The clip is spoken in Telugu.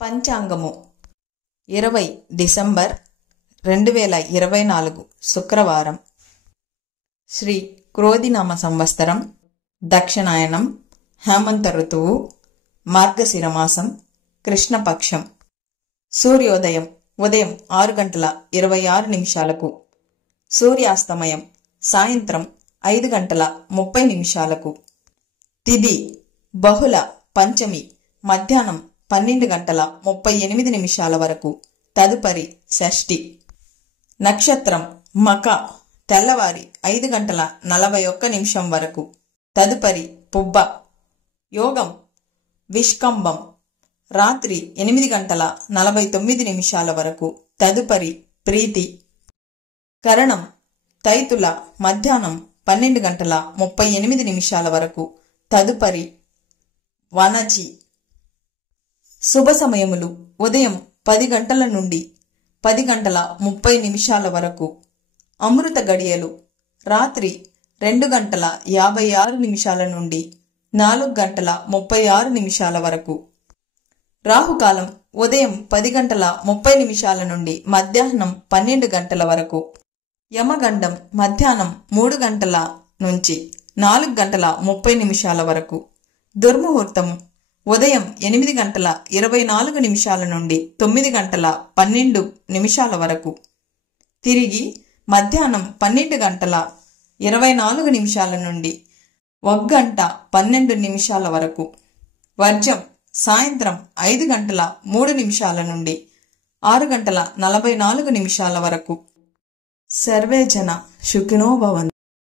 పంచాంగము 20 డిసెంబర్ 2024 శుక్రవారం. శ్రీ క్రోధినామ సంవత్సరం, దక్షిణాయనం, హేమంత ఋతువు, మార్గశిర మాసం, కృష్ణపక్షం. సూర్యోదయం ఉదయం 6:26 సూర్యాస్తమయం సాయంత్రం 5:30 తిథి బహుళ పంచమి మధ్యాహ్నం 12:38 వరకు, తదుపరి షష్ఠి. నక్షత్రం మక తెల్లవారి 5:41 వరకు, తదుపరి పుబ్బ. యోగం విష్కంభం రాత్రి 8:49 వరకు, తదుపరి ప్రీతి. కరణం తైతుల మధ్యాహ్నం 12:38 వరకు, తదుపరి వనజి. శుభ సమయములు ఉదయం 10 గంటల నుండి 10:30 వరకు. అమృత గడియలు రాత్రి 2:56 నుండి 4:36 వరకు. రాహుకాలం ఉదయం 10:30 నుండి మధ్యాహ్నం 12 గంటల వరకు. యమగండం మధ్యాహ్నం 3 గంటల నుంచి 4:30 వరకు. దుర్ముహూర్తము ఉదయం 8:24 నుండి 9:12 వరకు. తిరిగి మధ్యాహ్నం 12:24 నుండి 1:12 వరకు. వర్జం సాయంత్రం 5:03 నుండి 6:44 వరకు. సర్వే జన సుఖినో భవంతు.